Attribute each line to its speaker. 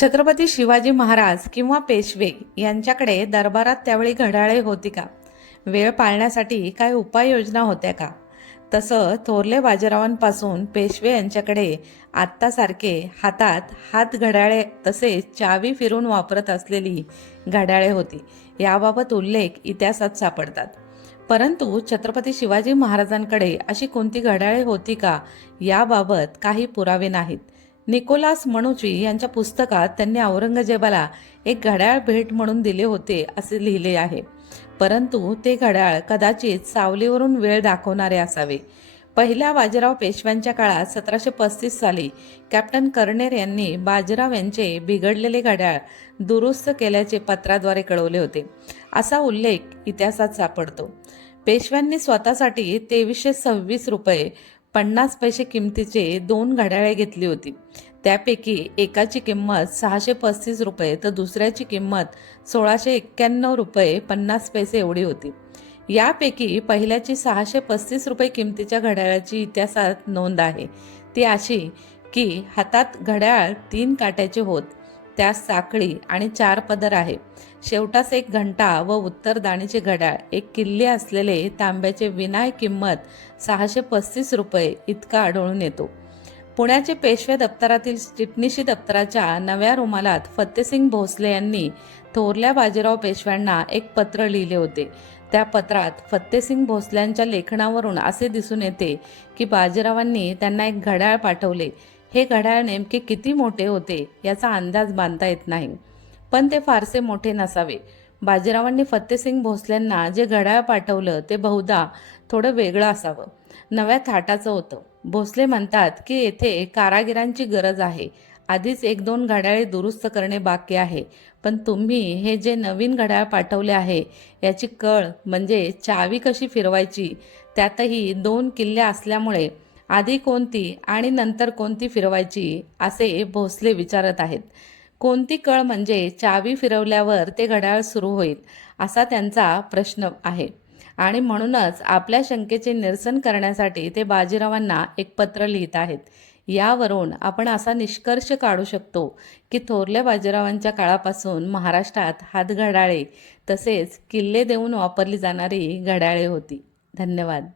Speaker 1: छत्रपती शिवाजी महाराज किंवा पेशवे यांच्याकडे दरबारात त्यावेळी घड्याळे होती का? वेळ पाळण्यासाठी काय उपाययोजना होत्या का? तसं थोरले बाजीरावांपासून पेशवे यांच्याकडे आत्तासारखे हातात हात घड्याळे तसेच चावी फिरून वापरत असलेली घड्याळे होती. याबाबत उल्लेख इतिहासात सापडतात. परंतु छत्रपती शिवाजी महाराजांकडे अशी कोणती घड्याळे होती का? याबाबत काही पुरावे नाहीत. निकोलास मनुची यांच्या पुस्तकात त्यांनी औरंगजेबाला एक घड्याळ भेट म्हणून दिले होते असे लिहिले आहे. परंतु ते घड्याळ कदाचित सावलीवरून वेळ दाखवणारे असावे. पहिल्या बाजीराव पेशव्यांच्या काळात सतराशे पस्तीस साली कॅप्टन कर्णेर यांनी बाजीराव यांचे बिघडलेले घड्याळ दुरुस्त केल्याचे पत्राद्वारे कळवले होते. असा उल्लेख इतिहासात सापडतो. पेशव्यांनी स्वतःसाठी तेवीसशे सव्वीस रुपये पन्नास पैसे किमतीचे दोन घड्याळे घेतली होती. त्यापैकी एकाची किंमत सहाशे पस्तीस रुपये तर दुसऱ्याची किंमत सोळाशे एक्क्याण्णव रुपये पन्नास पैसे एवढी होती. यापैकी पहिल्याची सहाशे पस्तीस रुपये किमतीच्या घड्याळाची इतिहासात नोंद आहे. ती अशी की हातात घड्याळ तीन काट्याचे होत. त्यास साखळी आणि चार पदर आहे. शेवटास एक घंटा व उत्तरदाणीचे घड्याळ एक किल्ले असलेले तांब्याचे विनाय किंमत सहाशे पस्तीस रुपये इतका आढळून येतो. पुण्याचे पेशवे दप्तरातील चिटणीशी दप्तराच्या नव्या रुमालात फतेसिंग भोसले यांनी थोरल्या बाजीराव पेशव्यांना एक पत्र लिहिले होते. त्या पत्रात फत्तेसिंग भोसल्यांच्या लेखनावरून असे दिसून येते की बाजीरावांनी त्यांना एक घड्याळ पाठवले हे घड्याळ नेमके किती मोठे होते याचा अंदाज बांधता येत नाही. पण ते फारसे मोठे नसावे. बाजीरावांनी फत्तेसिंग भोसल्यांना जे घड्याळ पाठवलं ते बहुधा थोडं वेगळं असावं. नव्या थाटाचं होतं. भोसले म्हणतात की येथे कारागिरांची गरज आहे. आधीच एक दोन घड्याळे दुरुस्त करणे बाकी आहे. पण तुम्ही हे जे नवीन घड्याळ पाठवले आहे याची कळ म्हणजे चावी कशी फिरवायची त्यातही दोन किल्ले असल्यामुळे आधी कोणती आणि नंतर कोणती फिरवायची असे भोसले विचारत आहेत. कोणती कळ म्हणजे चावी फिरवल्यावर ते घड्याळ सुरू होईल असा त्यांचा प्रश्न आहे. आणि म्हणूनच आपल्या शंकेचे निरसन करण्यासाठी ते बाजीरावांना एक पत्र लिहित आहेत. यावरून आपण असा निष्कर्ष काढू शकतो की थोरल्या बाजीरावांच्या काळापासून महाराष्ट्रात हातघड्याळे तसेच किल्ले देऊन वापरली जाणारी घड्याळे होती. धन्यवाद.